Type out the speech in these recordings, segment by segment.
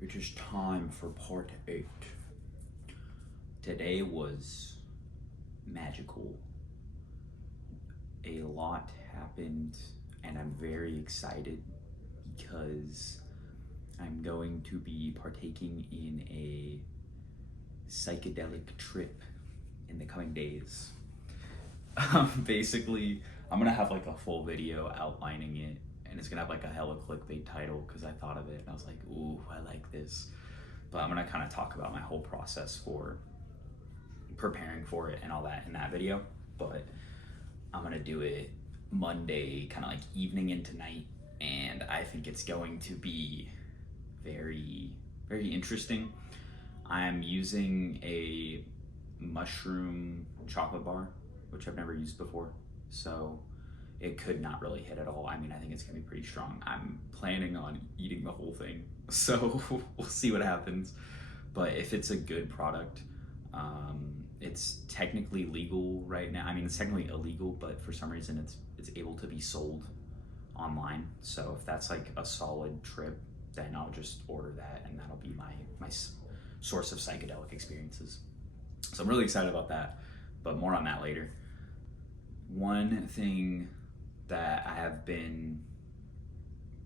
It is time for part 8. Today was magical. A lot happened, and I'm very excited because I'm going to be partaking in a psychedelic trip in the coming days. Basically, I'm gonna have like a full video outlining it, and it's gonna have like a hella clickbait title because I thought of it and I was like, ooh, I like this. But I'm gonna kind of talk about my whole process for preparing for it and all that in that video. But I'm gonna do it Monday, kind of like evening into night, and I think it's going to be very, very interesting. I'm using a mushroom chocolate bar, which I've never used before, so it could not really hit at all. I mean, I think it's gonna be pretty strong. I'm planning on eating the whole thing, so we'll see what happens. But if it's a good product, it's technically legal right now. I mean, it's technically illegal, but for some reason it's able to be sold online. So if that's like a solid trip, then I'll just order that, and that'll be my source of psychedelic experiences. So I'm really excited about that, but more on that later. One thing that I have been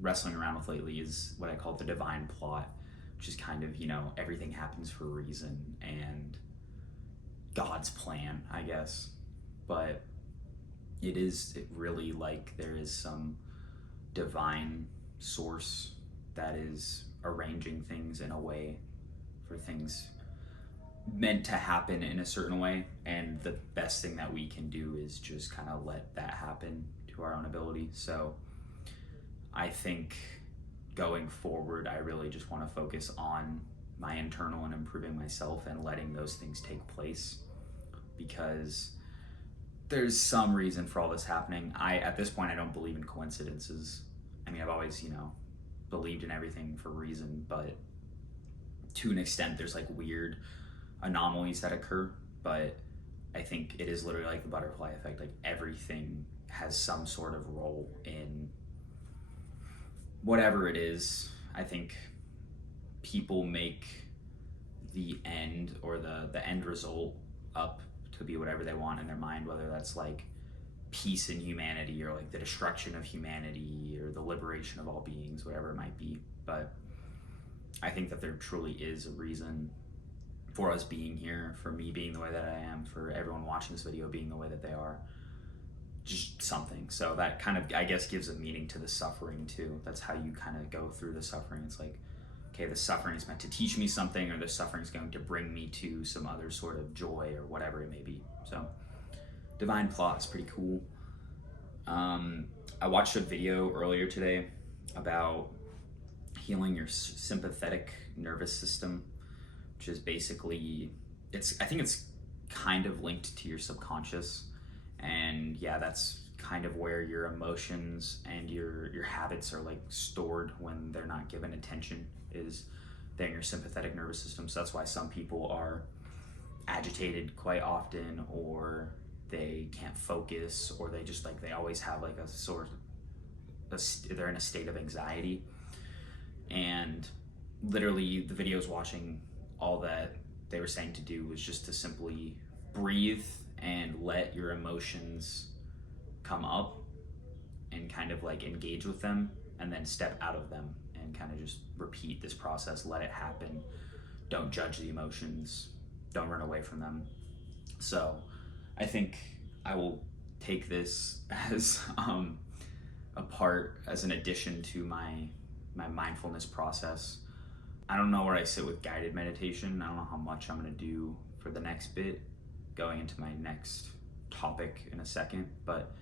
wrestling around with lately is what I call the divine plot, which is kind of, everything happens for a reason and God's plan, I guess. But it really like there is some divine source that is arranging things in a way for things meant to happen in a certain way, and the best thing that we can do is just kind of let that happen to our own ability. So I think going forward, I really just want to focus on my internal and improving myself and letting those things take place, because there's some reason for all this happening. At this point, I don't believe in coincidences. I mean, I've always, believed in everything for a reason, but to an extent, there's like weird anomalies that occur. But I think it is literally like the butterfly effect. Like everything has some sort of role in whatever it is. I think people make the end or the end result up to be whatever they want in their mind, whether that's like peace in humanity or like the destruction of humanity or the liberation of all beings, whatever it might be. But I think that there truly is a reason for us being here, for me being the way that I am, for everyone watching this video being the way that they are, just something. So that kind of, I guess, gives a meaning to the suffering too. That's how you kind of go through the suffering. It's like, okay, the suffering is meant to teach me something, or the suffering is going to bring me to some other sort of joy or whatever it may be. So divine plot is pretty cool. I watched a video earlier today about healing your sympathetic nervous system, which is basically, I think it's kind of linked to your subconscious. And yeah, that's kind of where your emotions and your habits are like stored when they're not given attention, is in your sympathetic nervous system. So that's why some people are agitated quite often, or they can't focus, or they just like, they always have like a sort of, they're in a state of anxiety. And literally the video I was watching, all that they were saying to do was just to simply breathe and let your emotions come up and kind of like engage with them, and then step out of them and kind of just repeat this process. Let it happen. Don't judge the emotions. Don't run away from them. So I think I will take this as as an addition to my mindfulness process. I don't know where I sit with guided meditation. I don't know how much I'm gonna do for the next bit, going into my next topic in a second, but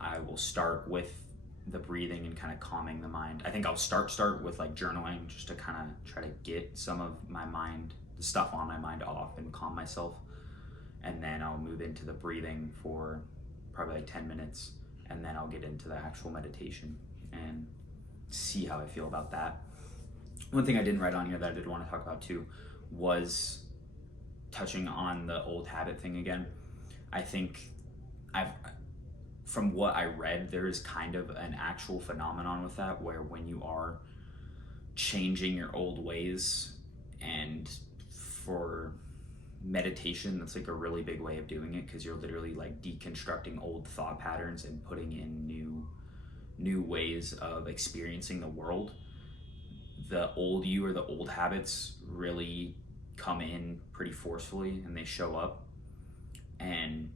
I will start with the breathing and kind of calming the mind. I think I'll start with like journaling, just to kind of try to get some of my mind, the stuff on my mind, off and calm myself. And then I'll move into the breathing for probably like 10 minutes, and then I'll get into the actual meditation and see how I feel about that. One thing I didn't write on here that I did want to talk about too was touching on the old habit thing again. I think from what I read, there is kind of an actual phenomenon with that, where when you are changing your old ways. And for meditation, that's like a really big way of doing it, because you're literally like deconstructing old thought patterns and putting in new ways of experiencing the world. The old you or the old habits really come in pretty forcefully, and they show up. And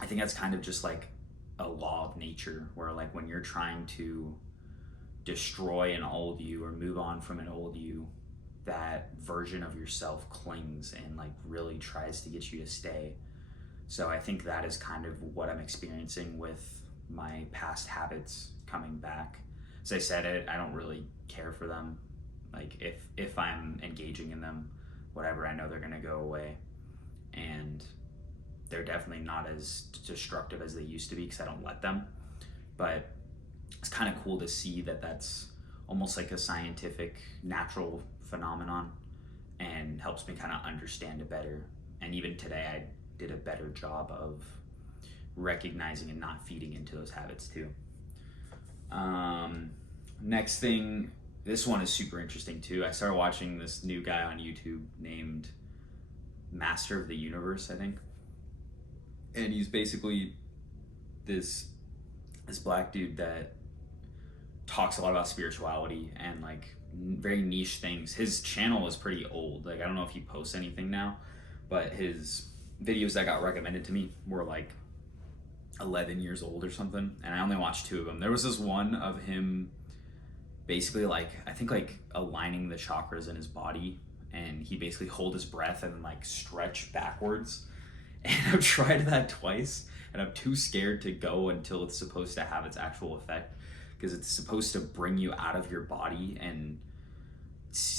I think that's kind of just like a law of nature, where like when you're trying to destroy an old you or move on from an old you, that version of yourself clings and like really tries to get you to stay. So I think that is kind of what I'm experiencing with my past habits coming back. As I said, I don't really care for them. Like if I'm engaging in them, whatever, I know they're gonna go away. And they're definitely not as destructive as they used to be, because I don't let them. But it's kind of cool to see that that's almost like a scientific, natural phenomenon, and helps me kind of understand it better. And even today, I did a better job of recognizing and not feeding into those habits too. Next thing, this one is super interesting too. I started watching this new guy on YouTube named Master of the Universe, I think. And he's basically this black dude that talks a lot about spirituality and like very niche things. His channel is pretty old. Like, I don't know if he posts anything now, but his videos that got recommended to me were like 11 years old or something. And I only watched 2 of them. There was this one of him basically like, I think like aligning the chakras in his body, and he basically hold his breath and like stretch backwards. And I've tried that twice, and I'm too scared to go until it's supposed to have its actual effect, because it's supposed to bring you out of your body. And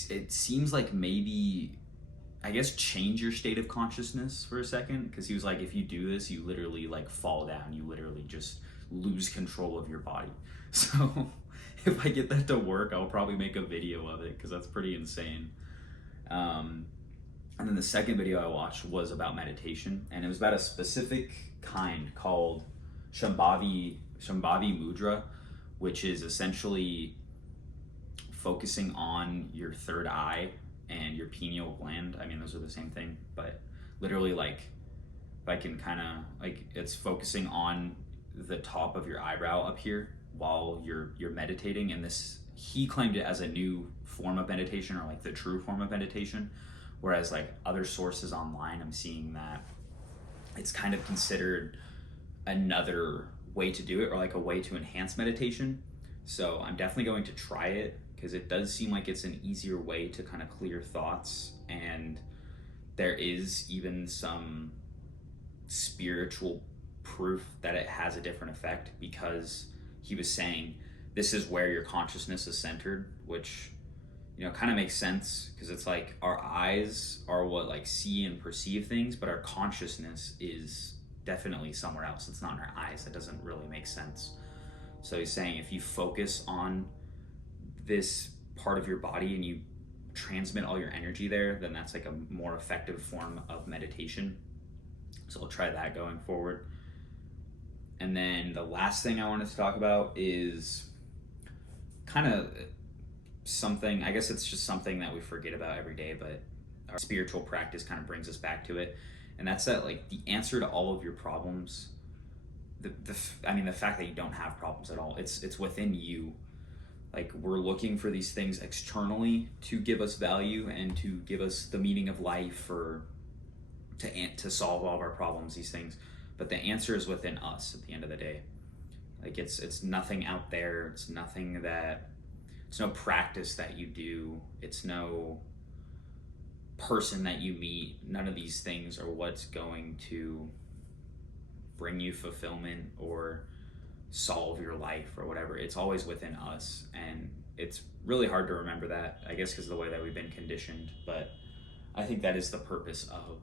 it seems like maybe, I guess, change your state of consciousness for a second, because he was like, if you do this, you literally like fall down, you literally just lose control of your body. So if I get that to work, I'll probably make a video of it, because that's pretty insane. And then the second video I watched was about meditation, and it was about a specific kind called Shambhavi Mudra, which is essentially focusing on your third eye and your pineal gland. I mean, those are the same thing, but literally, like, if I can kind of, like, it's focusing on the top of your eyebrow up here while you're meditating. And this, he claimed it as a new form of meditation, or like the true form of meditation. Whereas like other sources online, I'm seeing that it's kind of considered another way to do it, or like a way to enhance meditation. So I'm definitely going to try it, because it does seem like it's an easier way to kind of clear thoughts. And there is even some spiritual proof that it has a different effect, because he was saying this is where your consciousness is centered, which, you know, kind of makes sense, because it's like our eyes are what like see and perceive things, but our consciousness is definitely somewhere else. It's not in our eyes. That doesn't really make sense. So he's saying if you focus on this part of your body and you transmit all your energy there, then that's like a more effective form of meditation. So I'll try that going forward. And then the last thing I wanted to talk about is kind of something, I guess it's just something that we forget about every day, but our spiritual practice kind of brings us back to it. And that's that, like, the answer to all of your problems, the fact that you don't have problems at all, it's within you. Like, we're looking for these things externally to give us value and to give us the meaning of life, or to solve all of our problems, these things. But the answer is within us at the end of the day. Like, it's nothing out there. It's nothing that, it's no practice that you do. It's no person that you meet. None of these things are what's going to bring you fulfillment or solve your life or whatever. It's always within us. And it's really hard to remember that, I guess, because of the way that we've been conditioned. But I think that is the purpose of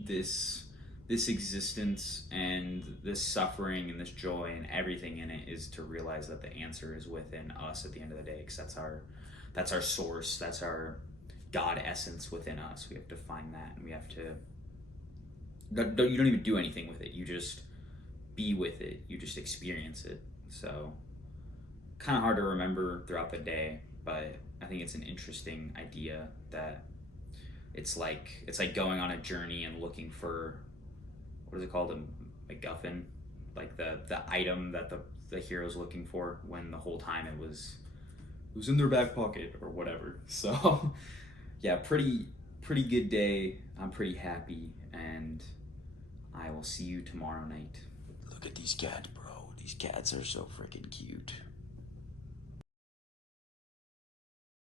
this existence, and this suffering and this joy and everything in it, is to realize that the answer is within us at the end of the day, because that's our source, that's our God essence within us. We have to find that, and we have to, you don't even do anything with it, you just be with it, you just experience it. So kind of hard to remember throughout the day, but I think it's an interesting idea that it's like going on a journey and looking for, what is it called, a MacGuffin, like the item that the hero's looking for, when the whole time it was in their back pocket or whatever. So yeah, pretty good day. I'm pretty happy, and I will see you tomorrow night. Look at these cats, bro. These cats are so freaking cute.